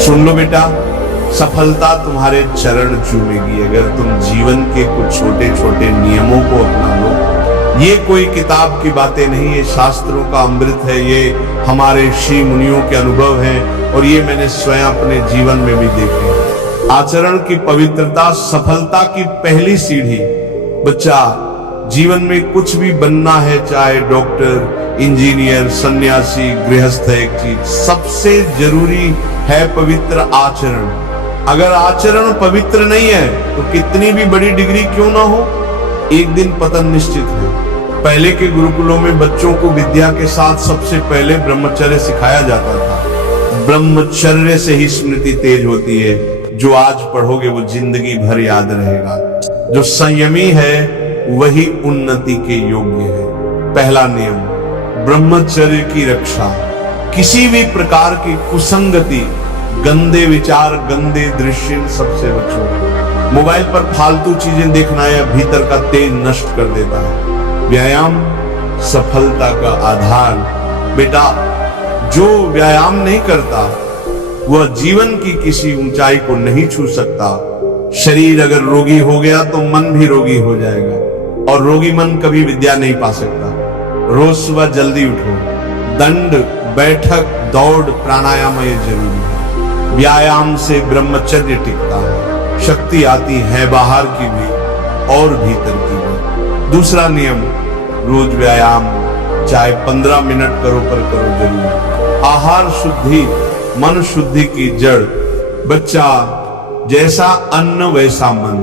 सुन लो बेटा, सफलता तुम्हारे चरण चूमेगी अगर तुम जीवन के कुछ छोटे छोटे नियमों को अपना लो। ये कोई किताब की बातें नहीं, ये शास्त्रों का अमृत है, ये हमारे ऋषि मुनियों के अनुभव हैं और ये मैंने स्वयं अपने जीवन में भी देखे। आचरण की पवित्रता सफलता की पहली सीढ़ी। बच्चा, जीवन में कुछ भी बनना है, चाहे डॉक्टर, इंजीनियर, सन्यासी, गृहस्थ, एक चीज सबसे जरूरी है पवित्र आचरण। अगर आचरण पवित्र नहीं है तो कितनी भी बड़ी डिग्री क्यों ना हो, एक दिन पतन निश्चित है। पहले के गुरुकुलों में बच्चों को विद्या के साथ सबसे पहले ब्रह्मचर्य सिखाया जाता था। ब्रह्मचर्य से ही स्मृति तेज होती है, जो आज पढ़ोगे वो जिंदगी भर याद रहेगा। जो संयमी है वही उन्नति के योग्य है। पहला नियम, ब्रह्मचर्य की रक्षा। किसी भी प्रकार की कुसंगति, गंदे विचार, गंदे दृश्य सबसे बचो। मोबाइल पर फालतू चीजें देखना या भीतर का तेज नष्ट कर देता है। व्यायाम सफलता का आधार। बेटा, जो व्यायाम नहीं करता वह जीवन की किसी ऊंचाई को नहीं छू सकता। शरीर अगर रोगी हो गया तो मन भी रोगी हो जाएगा, और रोगी मन कभी विद्या नहीं पा सकता। रोज सुबह जल्दी उठो। दंड, बैठक, दौड़, प्राणायाम ये जरूरी है। व्यायाम से ब्रह्मचर्य टिकता है। शक्ति आती है बाहर की भी और भीतर की भी। दूसरा नियम, रोज व्यायाम, चाहे 15 मिनट करो पर करो जरूर। आहार शुद्धि मन शुद्धि की जड़। बच्चा, जैसा अन्न वैसा मन।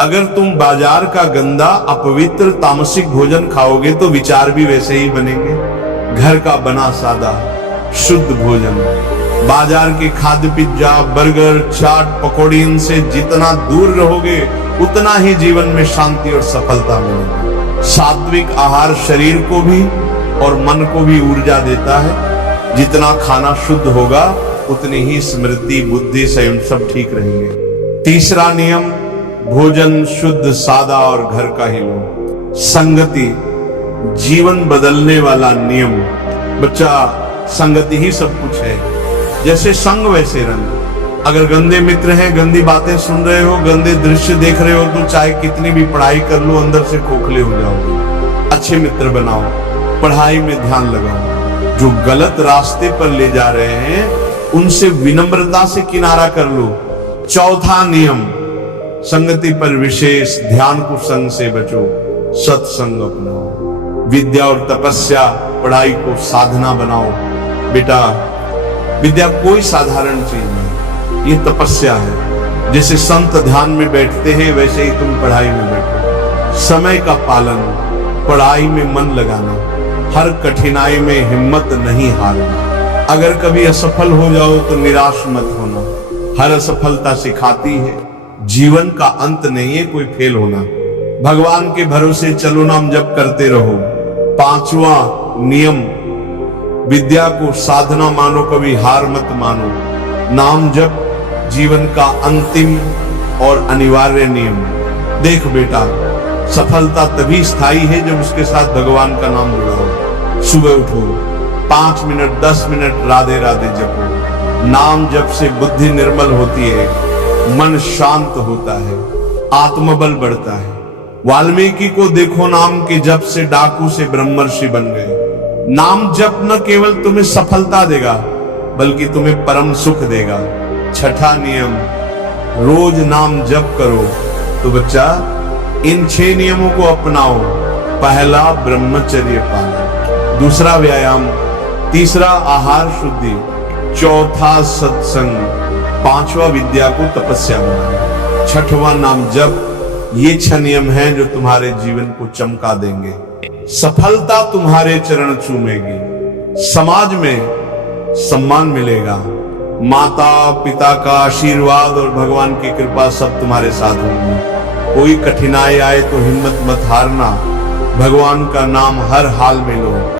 अगर तुम बाजार का गंदा अपवित्र तामसिक भोजन खाओगे तो विचार भी वैसे ही बनेंगे। घर का बना सादा शुद्ध भोजन, बाजार के खाद्य, पिज्जा, बर्गर, चाट, पकौड़ी, इनसे जितना दूर रहोगे उतना ही जीवन में शांति और सफलता मिलेगी। सात्विक आहार शरीर को भी और मन को भी ऊर्जा देता है। जितना खाना शुद्ध होगा उतनी ही स्मृति, बुद्धि, संयम सब ठीक रहेंगे। तीसरा नियम, भोजन शुद्ध, सादा और घर का ही लो। संगति जीवन बदलने वाला नियम। बच्चा, संगति ही सब कुछ है। जैसे संग वैसे रंग। अगर गंदे मित्र हैं, गंदी बातें सुन रहे हो, गंदे दृश्य देख रहे हो तो चाहे कितनी भी पढ़ाई कर लो अंदर से खोखले हो जाओगे। अच्छे मित्र बनाओ, पढ़ाई में ध्यान लगाओ। जो गलत रास्ते पर ले जा रहे हैं उनसे विनम्रता से किनारा कर लो। चौथा नियम, संगति पर विशेष ध्यान, कुसंग से बचो, सत्संग अपनाओ। विद्या और तपस्या, पढ़ाई को साधना बनाओ। बेटा, विद्या कोई साधारण चीज नहीं, ये तपस्या है। जैसे संत ध्यान में बैठते हैं वैसे ही तुम पढ़ाई में बैठो। समय का पालन, पढ़ाई में मन लगाना, हर कठिनाई में हिम्मत नहीं हारना। अगर कभी असफल हो जाओ तो निराश मत होना। हर असफलता सिखाती है, जीवन का अंत नहीं है कोई फेल होना। भगवान के भरोसे चलो, नाम जप करते रहो। पांचवा नियम, विद्या को साधना मानो, कभी हार मत मानो। नाम जप जीवन का अंतिम और अनिवार्य नियम। देख बेटा, सफलता तभी स्थायी है जब उसके साथ भगवान का नाम जुड़ा हो। सुबह उठो, 5 मिनट 10 मिनट राधे राधे जपो। नाम जप से बुद्धि निर्मल होती है, मन शांत होता है, आत्मबल बढ़ता है। वाल्मीकि को देखो, नाम के जप से डाकू से ब्रह्मर्षि बन गए। नाम जप न केवल तुम्हें सफलता देगा बल्कि तुम्हें परम सुख देगा। छठा नियम, रोज नाम जप करो। तो बच्चा, इन 6 नियमों को अपनाओ। पहला ब्रह्मचर्य पालन, दूसरा व्यायाम, तीसरा आहार शुद्धि, चौथा सत्संग, पांचवा विद्या को तपस्या बनाना, छठवां नाम जप। ये 6 नियम हैं जो तुम्हारे जीवन को चमका देंगे। सफलता तुम्हारे चरण चूमेगी। समाज में सम्मान मिलेगा। माता पिता का आशीर्वाद और भगवान की कृपा सब तुम्हारे साथ होंगी। कोई कठिनाई आए तो हिम्मत मत हारना। भगवान का नाम हर हाल में लो।